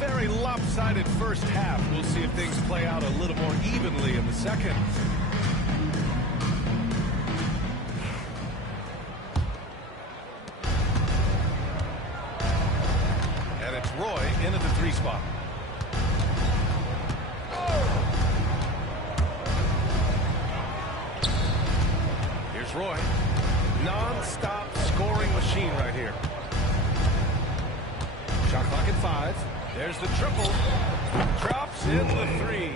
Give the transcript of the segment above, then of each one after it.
very lopsided first half. We'll see if things play out a little more evenly in the second. And it's Roy into the 3 spot. Here's Roy. Non-stop scoring machine right here. Shot clock at 5. There's the triple. Drops in the 3.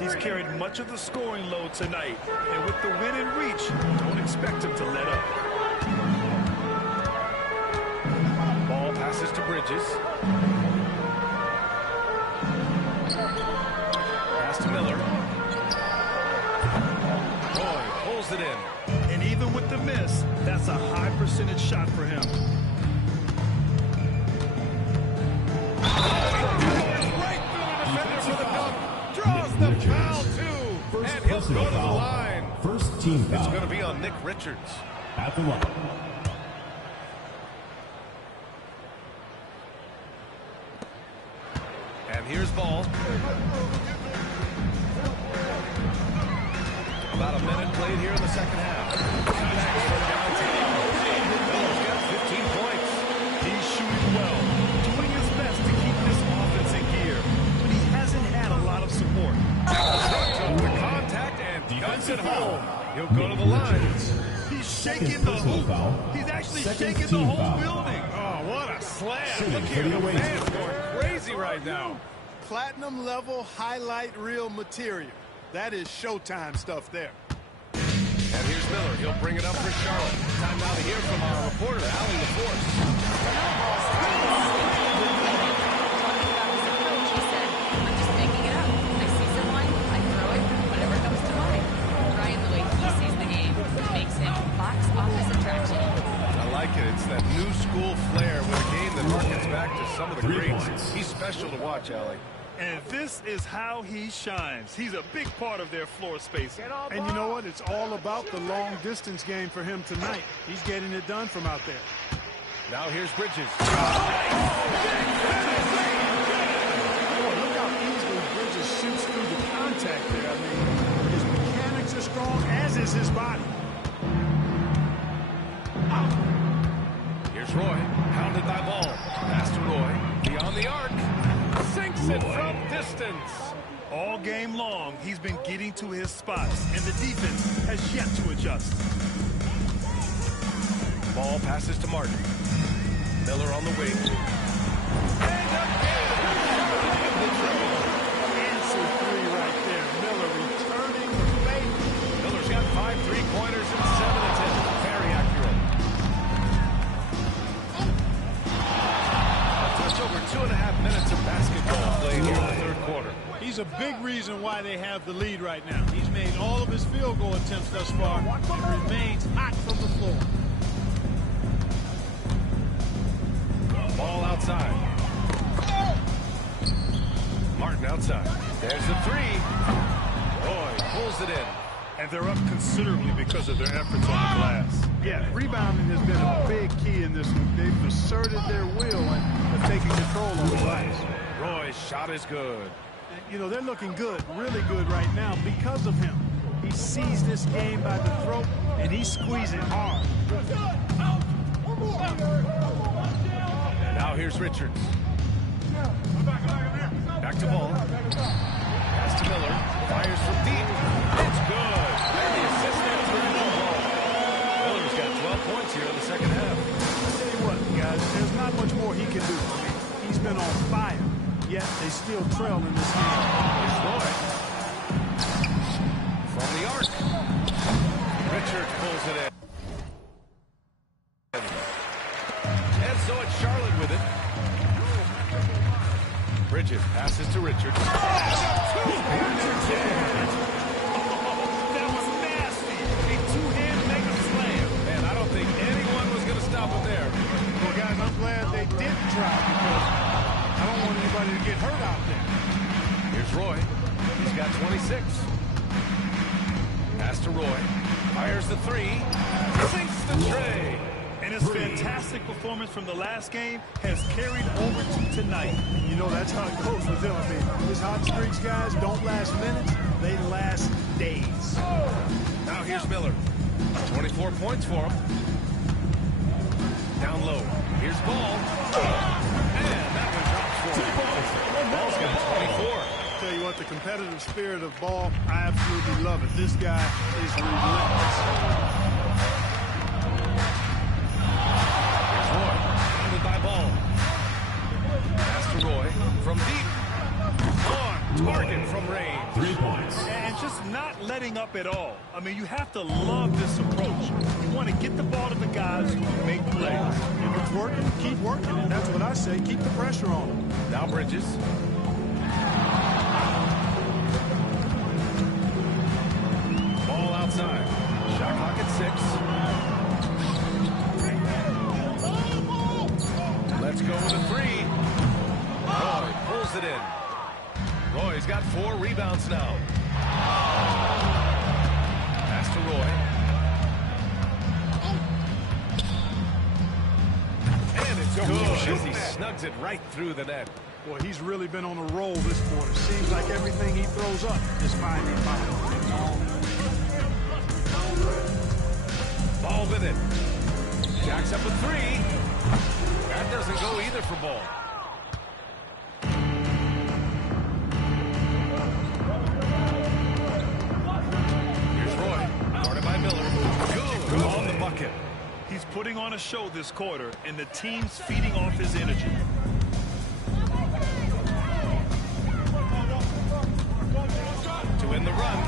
He's carried much of the scoring load tonight. And with the win in reach, don't expect him to let up. Ball passes to Bridges. Pass to Miller. Roy pulls it in. And even with the miss, that's a high percentage shot for him. Draws the foul, too. And he'll go to the line. First team foul. It's going to be on Nick Richards. At the line. And here's Ball. About a minute played here in the second half. Miller's got 15 points. He's shooting well, doing his best to keep this offense in gear. But he hasn't had a lot of support. The contact and guns it home. He'll go to the line. He's shaking the hoop. He's actually shaking the whole building. Oh, what a slam. Look here, the fans going crazy right now. Platinum level highlight reel material. That is Showtime stuff there. And here's Miller. He'll bring it up for Charlotte. Time now to hear from our reporter, Allie LaForce. He said, I'm just making it up. I see someone, I throw it, whatever comes to mind. Ryan, the way he sees the game makes him box office attraction. I like it. It's that new school flair with a game that harkens back to some of the greats. He's special to watch, Allie. And this is how he shines. He's a big part of their floor space. And you know what? It's all about the long distance game for him tonight. He's getting it done from out there. Now here's Bridges. Oh, look how easily Bridges shoots through the contact there. I mean, his mechanics are strong, as is his body. Here's Roy. Pounded by Ball. Pass to Roy. Beyond the arc. Sinks it from distance. All game long, he's been getting to his spots, and the defense has yet to adjust. Ball passes to Martin. Miller on the wing. Answer 3 right there. Miller returning the favor. Miller's got 5 3-pointers and 7 attempts. Very accurate. Over 2.5 minutes of basketball played here in the third quarter. He's a big reason why they have the lead right now. He's made all of his field goal attempts thus far and remains hot from the floor. Ball outside. Martin outside. There's the 3. Roy pulls it in. And they're up considerably because of their efforts on the glass. Yeah, rebounding has been a big key in this one. They've asserted their will and have taken control on the glass. Roy's shot is good. And, you know, they're looking good, really good right now because of him. He sees this game by the throat, and he's squeezing hard. Now here's Richards. Back to Ball. Pass to Miller. Fires from deep. It's good. And the assist there for the ball. Miller's got 12 points here in the second half. I'll tell you what, guys, there's not much more he can do. He's been on fire, yet they still trail in this game. Here's Roy. From the arc. Richards pulls it in. And so it's Charlotte with it. Bridges passes to Richards. That was nasty. A two-hand mega slam. Man, I don't think anyone was going to stop him there. Well, guys, I'm glad they didn't try because I don't want anybody to get hurt out there. Here's Roy. He's got 26. Pass to Roy. Fires the 3. Sinks the tray. And his fantastic performance from the last game has carried over to tonight. You know, that's how it goes with him. I mean, his hot streaks, guys, don't last minutes. They last days. Now here's Miller. 24 points for him. Down low. Here's Ball. And that one drops for him. Ball's got 24. Tell you what, the competitive spirit of Ball, I absolutely love it. This guy is relentless. Here's Roy. Handled by Ball. Pass to Roy. From deep. On target from range. 3 points. And just not letting up at all. I mean, you have to love this approach. You want to get the ball to the guys who make plays. If it's working, keep working. And that's what I say. Keep the pressure on them. Now Bridges. Ball outside. Shot clock at 6. Let's go with a 3. Roy pulls it in. Roy's got 4 rebounds now. Pass to Roy. And it's good as he snugs it right through the net. Boy, he's really been on a roll this quarter. Seems like everything he throws up is finding bottom. Ball with it. Jacks up a 3. That doesn't go either for Ball. Here's Roy. Guarded by Miller. Good on the bucket. He's putting on a show this quarter, and the team's feeding off his energy. To win the run.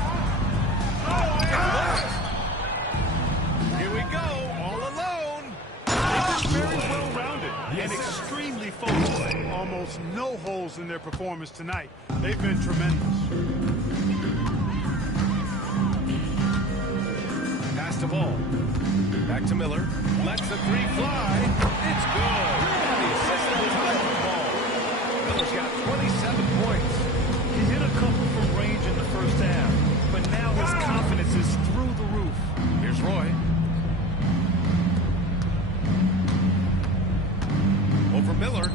Here we go, all alone. They've been very well-rounded and extremely focused. Almost no holes in their performance tonight. They've been tremendous. Pass to Ball. Back to Miller. Lets the 3 fly. It's good. And the assist on top of the ball. Miller's got 27 points. He hit a couple from range in the first half, but now his confidence is through the roof. Here's Roy. Over Miller.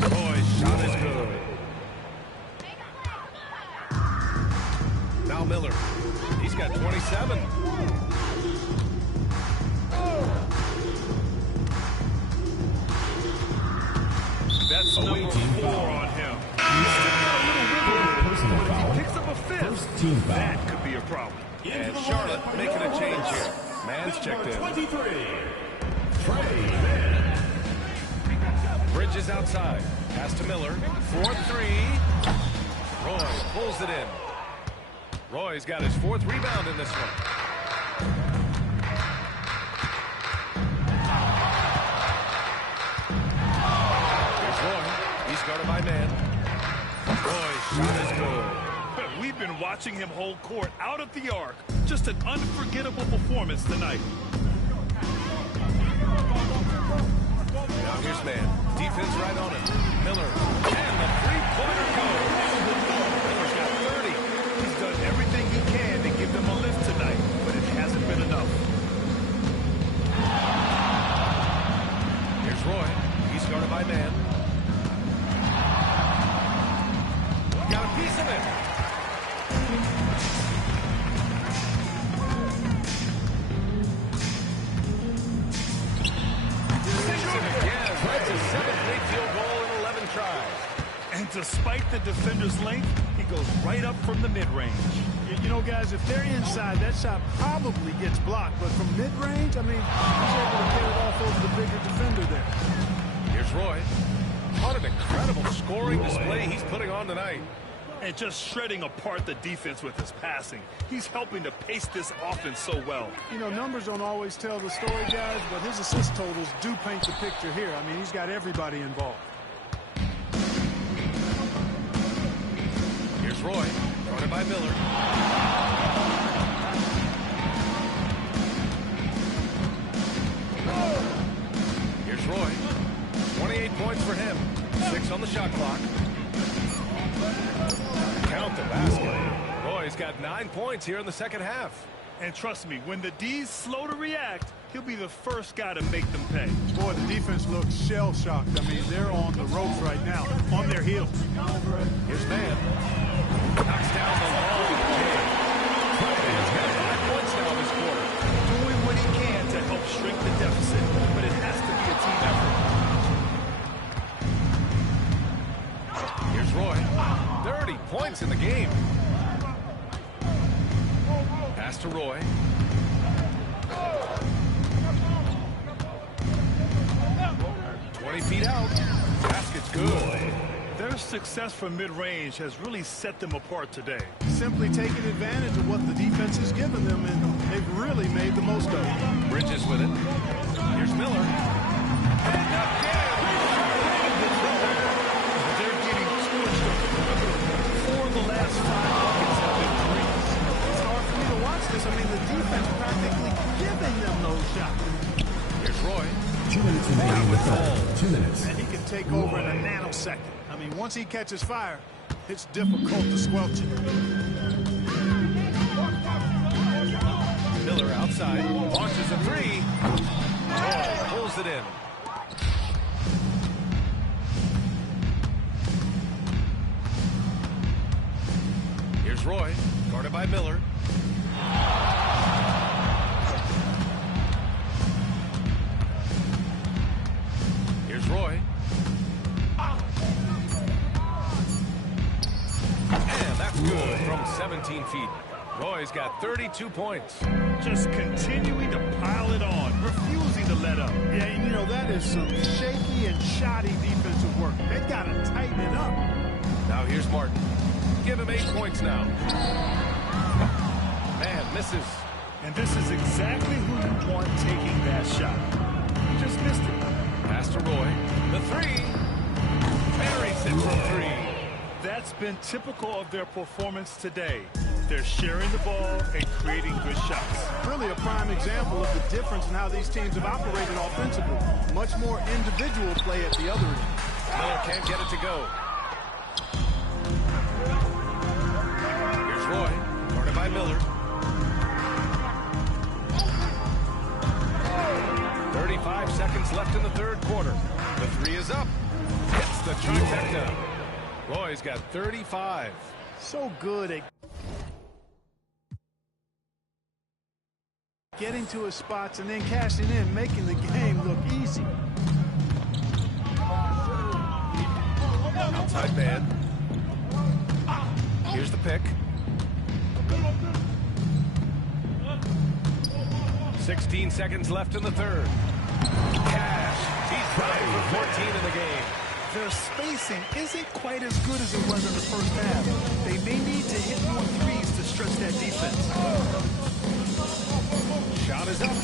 Roy's shot is good. Now Miller. He's got 27. That's number 4 on him. He's still got a little wiggle, but if he picks up a fifth, that could be a problem. And Charlotte making a change here. Man's checked in. 23. Bridges outside. Pass to Miller. 4-3. Roy pulls it in. Roy's got his 4th rebound in this one. Here's Roy. He's guarded by man. Roy's shot is good. We've been watching him hold court out at the arc. Just an unforgettable performance tonight. Now here's man. Defense right on it. Miller. And the 3-pointer goes. Miller's got 30. He's done everything he can to give them a lift tonight, but it hasn't been enough. Here's Roy. He's guarded by man. Got a piece of it. That's a 7th field goal in 11 tries. And despite the defender's length, he goes right up from the mid-range. You know, guys, if they're inside, that shot probably gets blocked. But from mid-range, I mean, he's able to get it off over the bigger defender there. Here's Roy. What an incredible scoring display he's putting on tonight. And just shredding apart the defense with his passing. He's helping to pace this offense so well. You know, numbers don't always tell the story, guys, but his assist totals do paint the picture here. I mean, he's got everybody involved. Here's Roy. Guarded by Miller. Here's Roy. 28 points for him. 6 on the shot clock. Count the basket. Roy's got 9 points here in the second half. And trust me, when the D's slow to react, he'll be the first guy to make them pay. Boy, the defense looks shell-shocked. I mean, they're on the ropes right now, on their heels. Here's man. Knocks down the long kick. Man's got 5 points now this quarter. Doing what he can to help shrink the deficit, but it has to be a team effort. Here's Roy. 30 points in the game. Pass to Roy. Feet out. Basket's good. Their success from mid-range has really set them apart today. Simply taking advantage of what the defense has given them, and they've really made the most of it. Bridges with it. Here's Miller. And again. They're getting torched on the perimeter. 4 of the last 5 buckets have been threes. It's hard for me to watch this. I mean, the defense practically giving them those shots. Here's Roy. 2 minutes remaining with 2 minutes. And he can take over in a nanosecond. I mean, once he catches fire, it's difficult to squelch it. Miller outside. Launches a 3. Roy pulls it in. Here's Roy. Guarded by Miller. Roy. And that's good from 17 feet. Roy's got 32 points. Just continuing to pile it on, refusing to let up. Yeah, and you know, that is some shaky and shoddy defensive work. They've got to tighten it up. Now here's Martin. Give him 8 points now. Man misses. And this is exactly who you want taking that shot. He just missed it. Pass to Roy. The 3. Buries it from 3. That's been typical of their performance today. They're sharing the ball and creating good shots. Really a prime example of the difference in how these teams have operated offensively. Much more individual play at the other end. Miller can't get it to go. Here's Roy. Guarded by Miller. 35 seconds left in the third quarter. The 3 is up. Hits the trifecta. Roy's got 35. So good at getting to his spots and then cashing in, making the game look easy. Outside man. Here's the pick. 16 seconds left in the third. Cash. He's tied for 14 in the game. Their spacing isn't quite as good as it was in the first half. They may need to hit more threes to stretch that defense. Shot is up.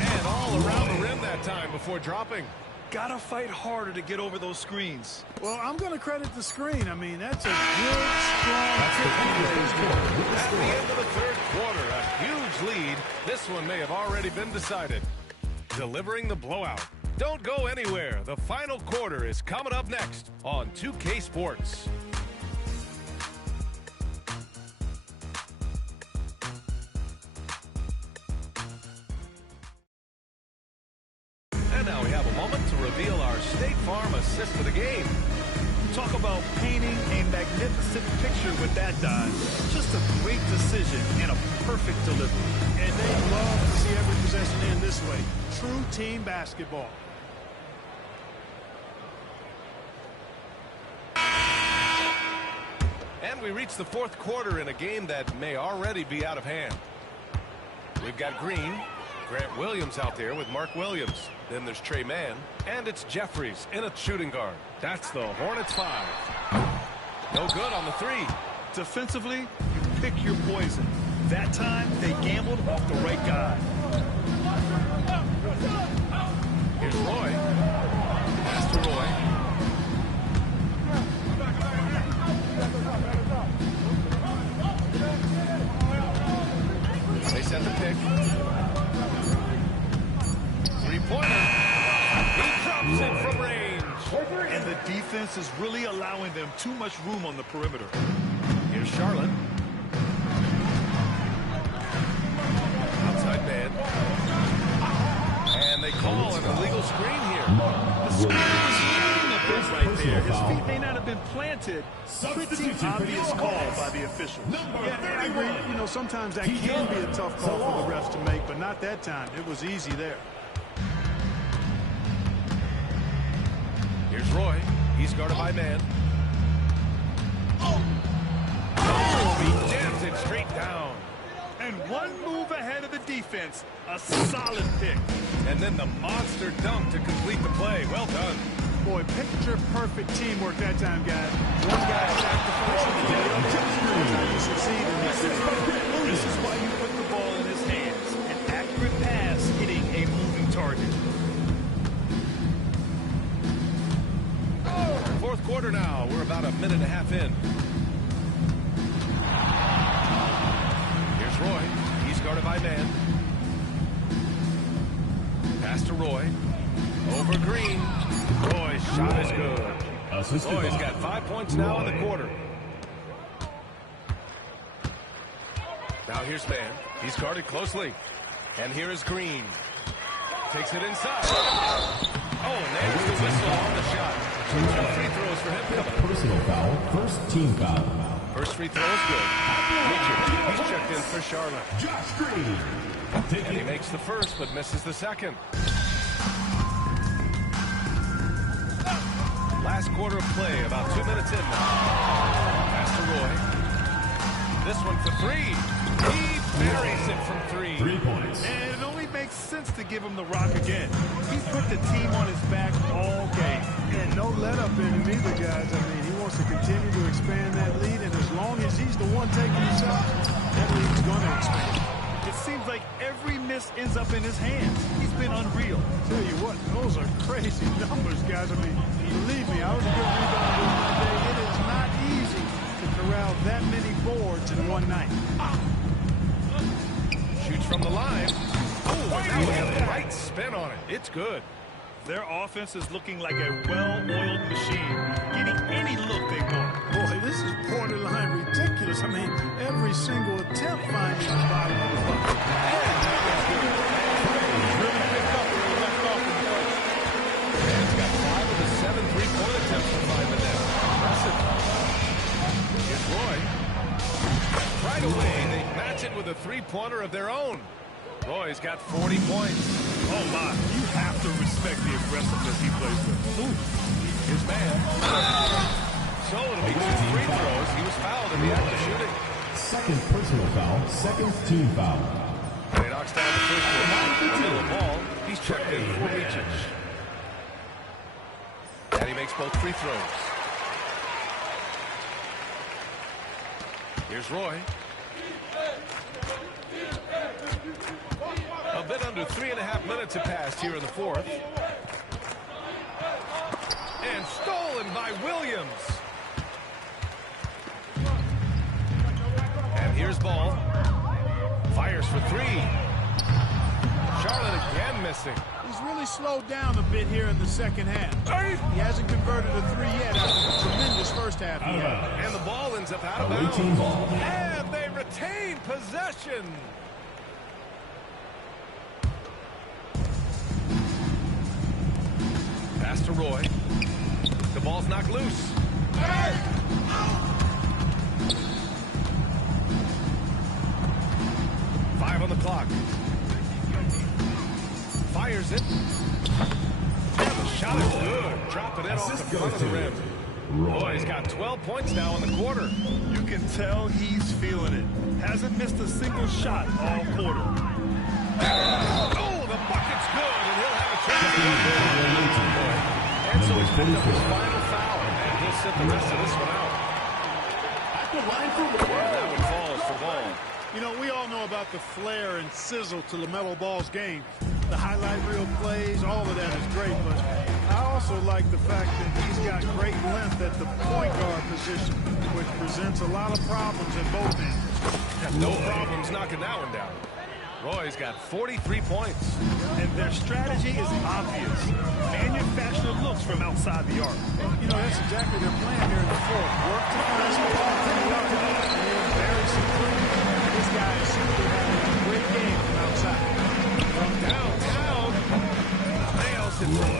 And all around the rim that time before dropping. Gotta fight harder to get over those screens. Well, I'm going to credit the screen. I mean, that's a good, strong kick. At the end of the third quarter, a huge lead. This one may have already been decided. Delivering the blowout. Don't go anywhere. The final quarter is coming up next on 2K Sports. And now we have a moment to reveal our State Farm assist of the game. Talk about painting a magnificent picture with that dive. Just a great decision and a perfect delivery. And they love to see every possession end this way. True team basketball. And we reach the fourth quarter in a game that may already be out of hand. We've got Green, Grant Williams out there with Mark Williams. Then there's Trey Mann, and it's Jeffries in a shooting guard. That's the Hornets 5. No good on the 3. Defensively, you pick your poison. That time, they gambled off the right guy. Here's Roy. Pass to Roy. They set the pick. Three-pointer. He drops it from range. And the defense is really allowing them too much room on the perimeter. Here's Charlotte. his feet may not have been planted. Pretty obvious call by the officials. Yeah, I agree. You know, sometimes that can be a tough call for the refs to make, but not that time. It was easy there. Here's Roy. He's guarded by man. Oh, he jams it straight down. And one move ahead of the defense. A solid pick. And then the monster dunk to complete the play. Well done. Boy, picture-perfect teamwork that time, guys. One guy sacrificing the other. That's how you succeed in this situation. This is why you put the ball in his hands. An accurate pass hitting a moving target. Fourth quarter now. We're about a minute and a half in. Here's Roy. He's guarded by man. Pass to Roy. Over Green. Roy's shot is good. Roy's got 5 points now in the quarter. Now here's man. He's guarded closely. And here is Green. Takes it inside. Oh, nails the whistle on the shot. 2 free throws for him. Personal foul. First team foul. First free throw is good. Richard, he's checked in for Charlotte. Josh Green. And he makes the first, but misses the second. Last quarter of play, about 2 minutes in now. Pass to Roy. This one for three. He buries it from three. 3 points. And it only makes sense to give him the rock again. He's put the team on his back all game. And no let-up in him either, guys. I mean, he wants to continue to expand that lead, and as long as he's the one taking the shot, that lead's going to expand. It seems like every miss ends up in his hands. He's been unreal. Tell you what, those are crazy numbers, guys. I mean, believe me, I was a good rebounder one day. It is not easy to corral that many boards in one night. Shoots from the line. Oh, and that was the right spin on it. It's good. Their offense is looking like a well-oiled machine, getting any look they want. Boy, this is borderline ridiculous. I mean, every single attempt finding the bottom of the bucket. Really picked up where he left off in the first. Man's got 5 of the 7 3-point attempts for 5 minutes. Impressive. Here's Roy. Right away, they match it with a 3-pointer of their own. Roy's got 40 points. Oh, my. You have to respect the aggressiveness he plays with. Ooh. His man. So it'll be 2 free throws. He was fouled in the act of shooting. Second personal foul. Second team foul. And he knocks down the first one. Middle of the ball. He's checked in for Reaches. And he makes both free throws. Here's Roy. A bit under 3.5 minutes have passed here in the fourth. And stolen by Williams. And here's Ball. Fires for 3. Charlotte again missing. He's really slowed down a bit here in the second half. He hasn't converted a 3 yet after the tremendous first half he had. And the ball ends up out of bounds. And they retain possession. Pass to Roy. The ball's knocked loose. 5 on the clock. Fires it. And the shot is good. Drop it in off the front of the rim. Roy's got 12 points now in the quarter. You can tell he's feeling it. Hasn't missed a single shot all quarter. Oh, the bucket's good, and he'll have a chance to win. And so he's picked up his final foul, and he'll sit the rest of this one out. And that one falls for Ball. You know, we all know about the flair and sizzle to LaMelo Ball's game. The highlight reel plays, all of that is great, but I also like the fact that he's got great length at the point guard position, which presents a lot of problems at both ends. No problems knocking that one down. Roy's got 43 points. And their strategy is obvious. Manufacture looks from outside the arc. You know, that's exactly their plan here in the fourth. Work to find some ball from the upper, and then bury some three. This guy is simply having a great game from outside. From downtown, nails it from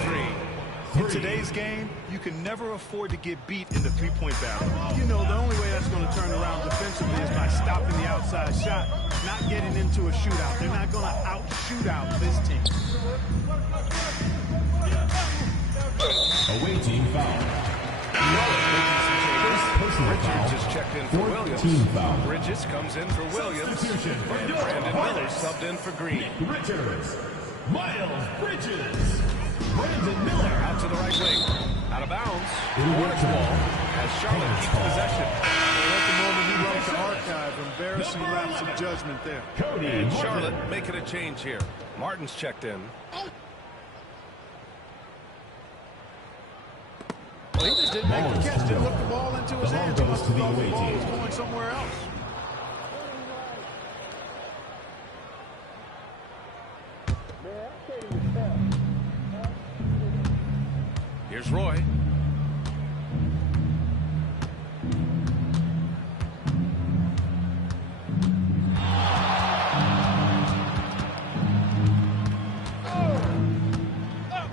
3. In today's game, you can never afford to get beat in the three-point battle. You know, the only way that's going to turn around defensively is by stopping the outside shot, not getting into a shootout. They're not going to out-shootout this team. Away team foul. Richards just checked in for Williams. Team foul. Bridges comes in for Williams. And Brandon Miller subbed in for Green. Richards. Miles Bridges. Brandon Miller. Out to the right wing. Out of bounds. Wards Ball as Charlotte keeps possession. At the moment, he loves to archive. Embarrassing lapse of judgment there. And Charlotte making a change here. Martin's checked in. Well, he just didn't make the catch. Didn't look the ball into his hands. He must have thought the ball was going somewhere else. Here's Roy.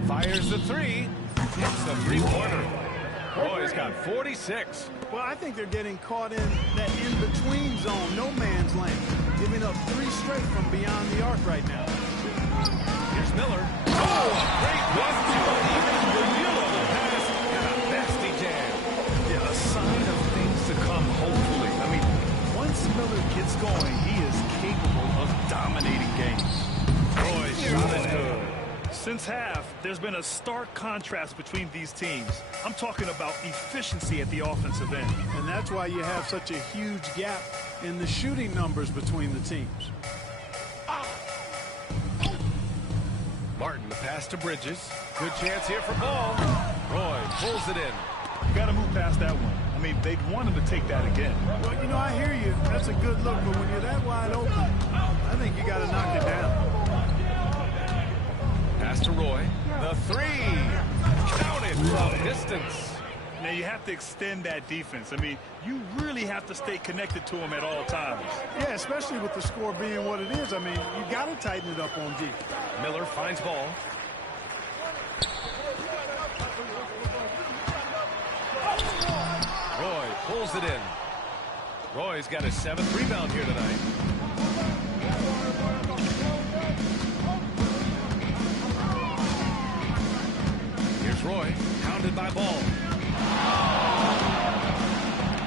Fires the three. Hits the three-pointer. Roy's got 46. Well, I think they're getting caught in that in-between zone, no man's land, giving up 3 straight from beyond the arc right now. Here's Miller. Oh, great 1-2 pass and a nasty jam. Yeah, a sign of things to come, hopefully. I mean, once Miller gets going, he is capable of dominating games. Roy's shot is good. Since half, there's been a stark contrast between these teams. I'm talking about efficiency at the offensive end. And that's why you have such a huge gap in the shooting numbers between the teams. Martin, the pass to Bridges. Good chance here for Ball. Roy pulls it in. You got to move past that one. I mean, they'd want him to take that again. Well, you know, I hear you. That's a good look, but when you're that wide open, I think you got to knock it down. Pass to Roy. The three. Counted from distance. Now, you have to extend that defense. I mean, you really have to stay connected to him at all times. Yeah, especially with the score being what it is. I mean, you got to tighten it up on D. Miller finds Ball. Roy pulls it in. Roy's got his 7th rebound here tonight. Here's Roy, pounded by Ball.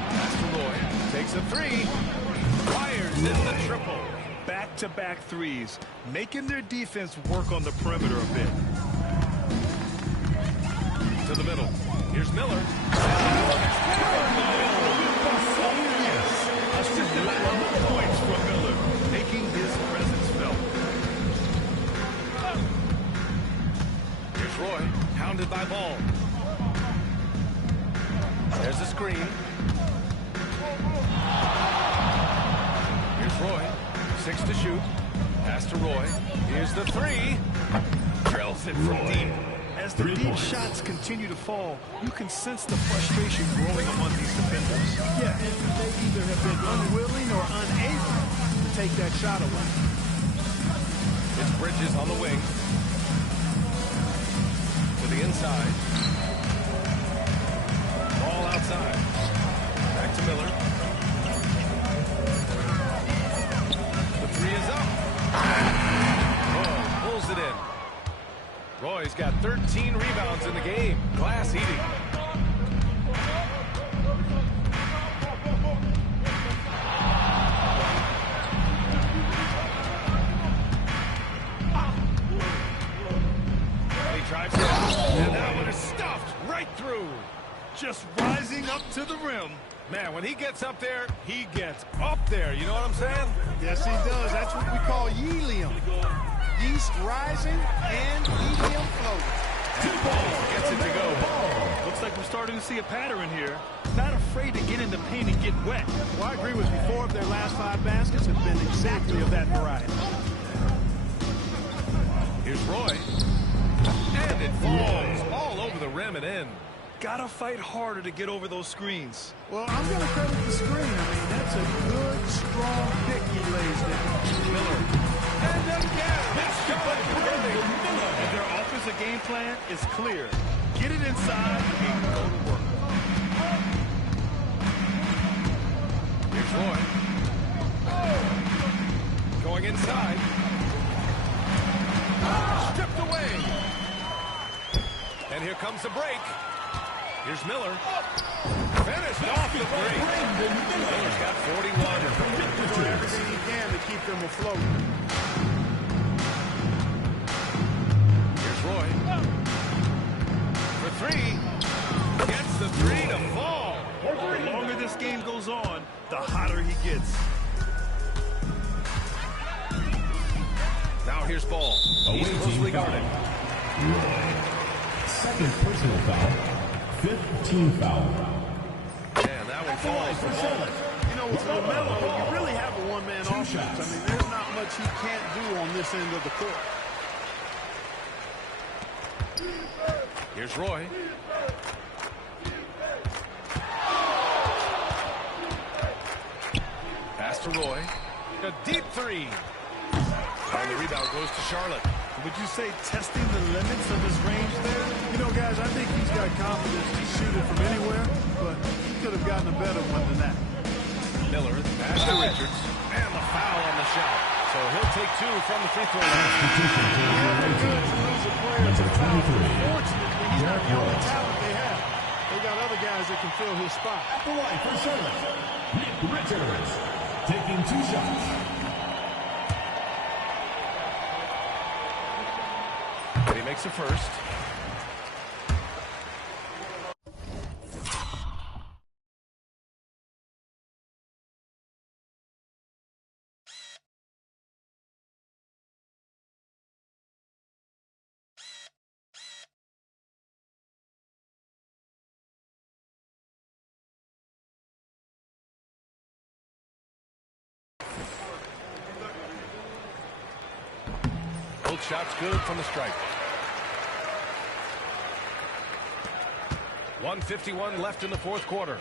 Pass to Roy, takes a 3. Fires in the triple. Back-to-back threes, making their defense work on the perimeter a bit. To the middle. Here's Miller. Points from Miller, making his presence felt. Here's Roy, pounded by Ball. There's a screen. Here's Roy, 6 to shoot. Pass to Roy. Here's the 3. Drills it from deep. As the deep shots continue to fall, you can sense the frustration growing among these defenders. Yeah, and they either have been unwilling or unable to take that shot away. It's Bridges on the wing. To the inside. Ball outside. Back to Miller. The 3 is up. Roy pulls it in. Roy's got 13 rebounds in the game. Glass eating. He drives it. And that one is stuffed right through. Just rising up to the rim. Man, when he gets up there, he gets up there. You know what I'm saying? Yes, he does. That's what we call helium. Yeast rising and helium floating. And Ball gets it to go. Looks like we're starting to see a pattern here. Not afraid to get in the paint and get wet. Well, I agree with you. 4 of their last 5 baskets have been exactly of that variety. Here's Roy. And it falls all over the rim and in. Gotta fight harder to get over those screens. Well, I'm going to credit the screen. I mean, that's a good, strong pick he lays down. Miller. And again, it's good. And their offensive game plan is clear. get it inside and go to work. Here's Roy. Going inside. Stripped away. And here comes the break. Here's Miller. Finished off the break. Miller's got 41. Doing everything he can to keep them afloat. Here's Roy. For three. Gets the three to fall. The longer this game goes on, the hotter he gets. Now here's Ball. He's closely guarded. Roy. Second personal foul. Fifth team foul. And that one falls for Ball. You know, with LaMelo, you really have a one-man offense. I mean, there's not much he can't do on this end of the court. Here's Roy. Pass to Roy. A deep three. And the rebound goes to Charlotte. Would you say testing the limits of his range there? You know, guys, I think he's got confidence to shoot it from anywhere, but he could have gotten a better one than that. Miller, pass to Richards. And the foul on the shot. So he'll take two from the free throw line. They're good to lose a player to foul. Fortunately, he's not the only talent they have. They got other guys that can fill his spot. At the line for Charlotte, Nick Richards. Taking two shots. And he makes the first. Both shots good from the stripe. 1:51 left in the fourth quarter.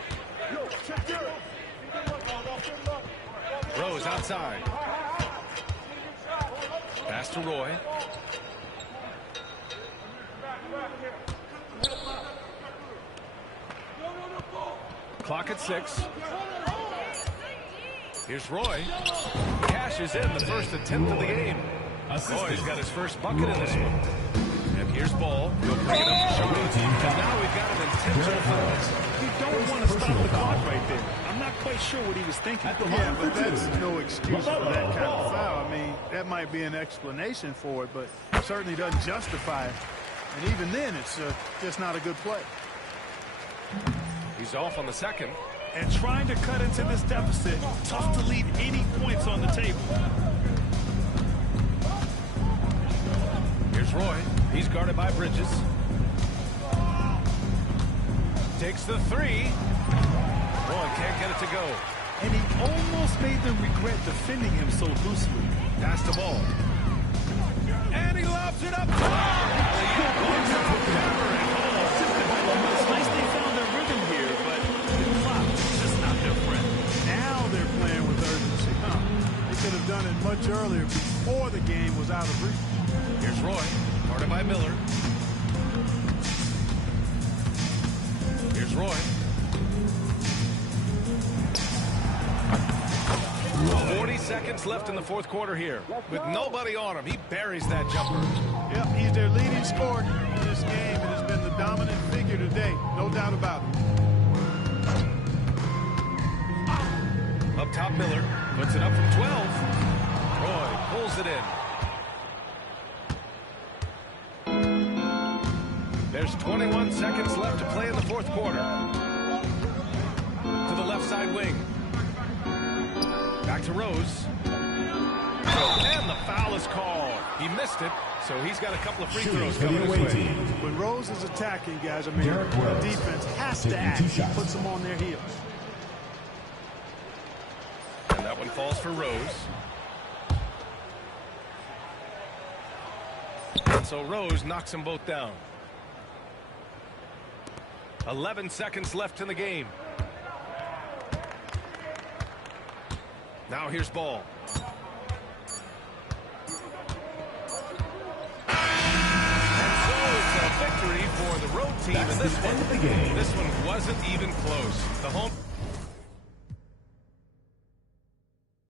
Rose outside. Pass to Roy. Clock at 6. Here's Roy. Cashes in the first attempt of the game. Roy's got his first bucket in this one. And here's Ball. He'll bring it up to Charlotte. And now we've got an intentional foul. You don't want to stop the clock right there. I'm not quite sure what he was thinking. Yeah, but that's no excuse for that kind of foul. I mean, that might be an explanation for it, but it certainly doesn't justify it. And even then, it's just not a good play. He's off on the second. And trying to cut into this deficit, tough to leave any points on the table. Here's Roy. He's guarded by Bridges. Takes the three. Roy can't get it to go. And he almost made them regret defending him so loosely. Pass the ball. And he lobs it up. It's nice they found their rhythm here, but the clock is just not their friend. Now they're playing with urgency. They could have done it much earlier before the game was out of reach. Here's Roy, guarded by Miller. Here's Roy. 40 seconds left in the fourth quarter here. With nobody on him, he buries that jumper. Yep, he's their leading scorer in this game and has been the dominant figure today. No doubt about it. Up top, Miller puts it up from 12. Roy pulls it in. There's 21 seconds left to play in the fourth quarter. To the left side wing. Back to Rose. And the foul is called. He missed it, so he's got a couple of free throws coming his way. When Rose is attacking, guys, I mean, the defense has to act. He puts them on their heels. And that one falls for Rose. And so Rose knocks them both down. 11 seconds left in the game. Now here's Ball. And so it's a victory for the road team. And this one wasn't even close. The home